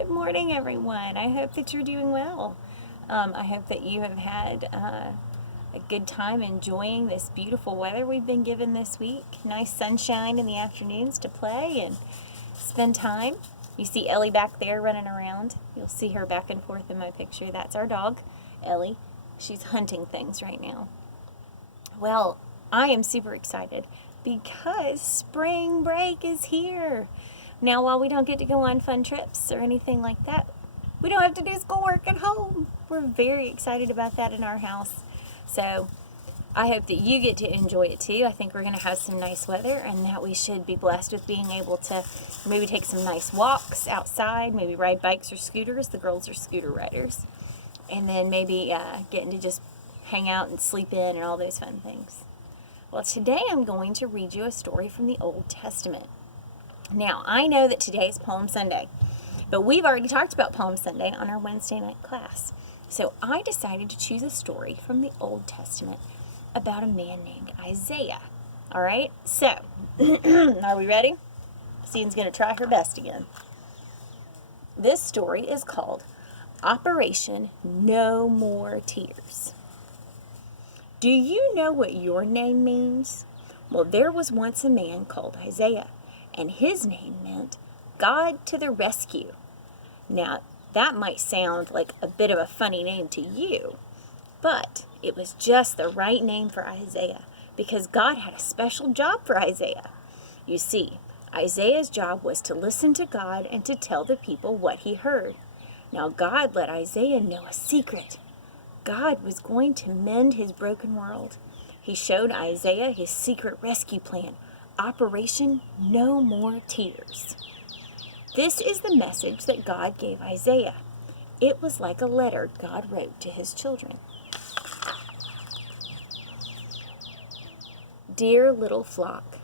Good morning, everyone. I hope that you're doing well. I hope that you have had a good time enjoying this beautiful weather we've been given this week. Nice sunshine in the afternoons to play and spend time. You see Ellie back there running around. You'll see her back and forth in my picture. That's our dog, Ellie. She's hunting things right now. Well, I am super excited because spring break is here. Now, while we don't get to go on fun trips or anything like that, we don't have to do schoolwork at home. We're very excited about that in our house. So I hope that you get to enjoy it too. I think we're going to have some nice weather and that we should be blessed with being able to maybe take some nice walks outside, maybe ride bikes or scooters. The girls are scooter riders. And then maybe getting to just hang out and sleep in and all those fun things. Well, today I'm going to read you a story from the Old Testament. Now, I know that today is Palm Sunday, but we've already talked about Palm Sunday on our Wednesday night class. So I decided to choose a story from the Old Testament about a man named Isaiah. All right, so are we ready? Cian's going to try her best again. This story is called Operation No More Tears. Do you know what your name means? Well, there was once a man called Isaiah, and his name meant God to the rescue. Now, that might sound like a bit of a funny name to you, but it was just the right name for Isaiah because God had a special job for Isaiah. You see, Isaiah's job was to listen to God and to tell the people what he heard. Now, God let Isaiah know a secret. God was going to mend his broken world. He showed Isaiah his secret rescue plan, Operation No More Tears. This is the message that God gave Isaiah. It was like a letter God wrote to his children. Dear little flock,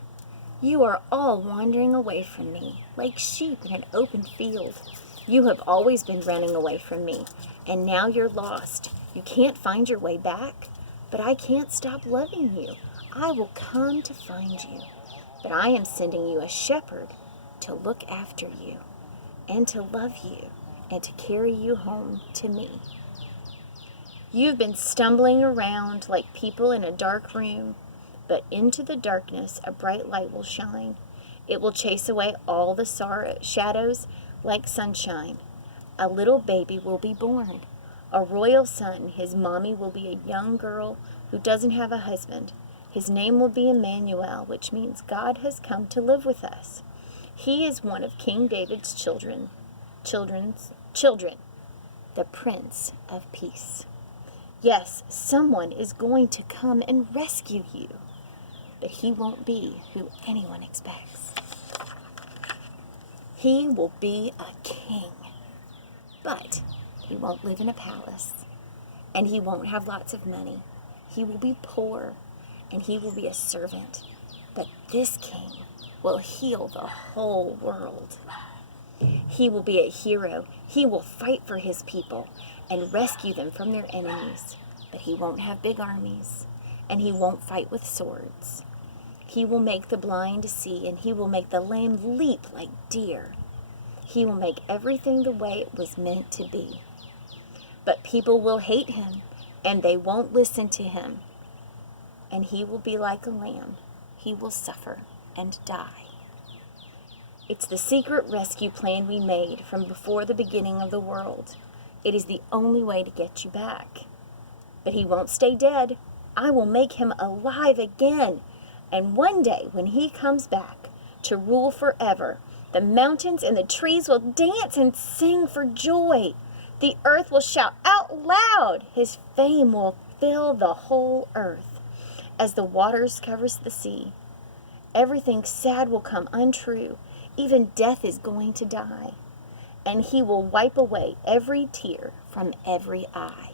you are all wandering away from me, like sheep in an open field. You have always been running away from me, and now you're lost. You can't find your way back, but I can't stop loving you. I will come to find you. But I am sending you a shepherd to look after you and to love you and to carry you home to me. You've been stumbling around like people in a dark room, but into the darkness a bright light will shine. It will chase away all the shadows like sunshine. A little baby will be born, a royal son. His mommy will be a young girl who doesn't have a husband. His name will be Emmanuel, which means God has come to live with us. He is one of King David's children, the Prince of Peace. Yes, someone is going to come and rescue you, but he won't be who anyone expects. He will be a king, but he won't live in a palace, and he won't have lots of money. He will be poor, and he will be a servant. But this king will heal the whole world. He will be a hero. He will fight for his people and rescue them from their enemies. But he won't have big armies, and he won't fight with swords. He will make the blind see, and he will make the lame leap like deer. He will make everything the way it was meant to be. But people will hate him, and they won't listen to him. And he will be like a lamb. He will suffer and die. It's the secret rescue plan we made from before the beginning of the world. It is the only way to get you back. But he won't stay dead. I will make him alive again. And one day when he comes back to rule forever, the mountains and the trees will dance and sing for joy. The earth will shout out loud. His fame will fill the whole earth as the waters covers the sea. Everything sad will come untrue. Even death is going to die. And he will wipe away every tear from every eye.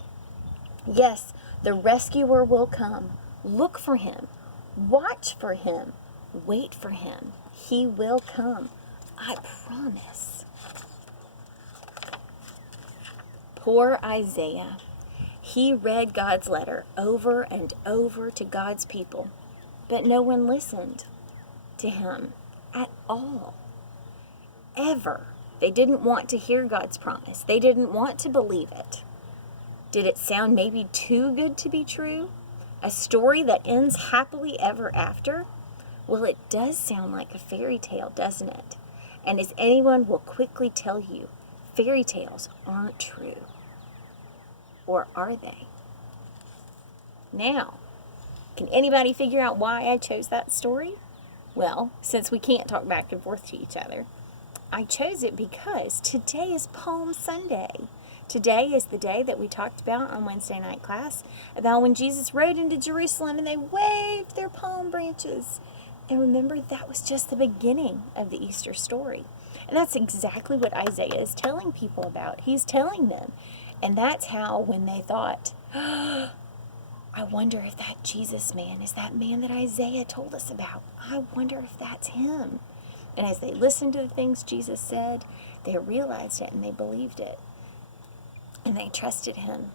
Yes, the rescuer will come. Look for him. Watch for him. Wait for him. He will come. I promise. Poor Isaiah. He read God's letter over and over to God's people, but no one listened to him at all. Ever. They didn't want to hear God's promise. They didn't want to believe it. Did it sound maybe too good to be true? A story that ends happily ever after? Well, it does sound like a fairy tale, doesn't it? And as anyone will quickly tell you, fairy tales aren't true. Or are they? Now, can anybody figure out why I chose that story? Well, since we can't talk back and forth to each other, I chose it because today is Palm Sunday. Today is the day that we talked about on Wednesday night class about when Jesus rode into Jerusalem and they waved their palm branches. And remember, that was just the beginning of the Easter story. And that's exactly what Isaiah is telling people about. He's telling them. And that's how when they thought, I wonder if that Jesus man is that man that Isaiah told us about. I wonder if that's him. And as they listened to the things Jesus said, they realized it and they believed it. And they trusted him.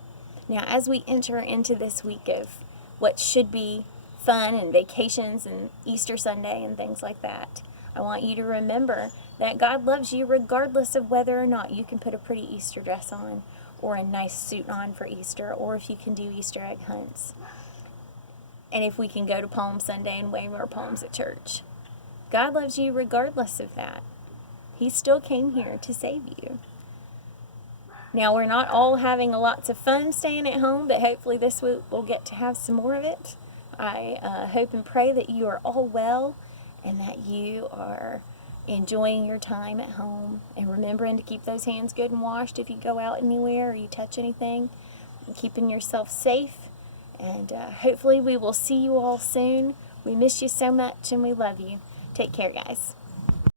Now, as we enter into this week of what should be fun and vacations and Easter Sunday and things like that, I want you to remember that God loves you regardless of whether or not you can put a pretty Easter dress on or a nice suit on for Easter, or if you can do Easter egg hunts. And if we can go to Palm Sunday and wave our palms at church. God loves you regardless of that. He still came here to save you. Now, we're not all having lots of fun staying at home, but hopefully this week we'll get to have some more of it. I hope and pray that you are all well and that you are enjoying your time at home and remembering to keep those hands good and washed if you go out anywhere or you touch anything, and keeping yourself safe. And hopefully we will see you all soon. We miss you so much and we love you. Take care, guys.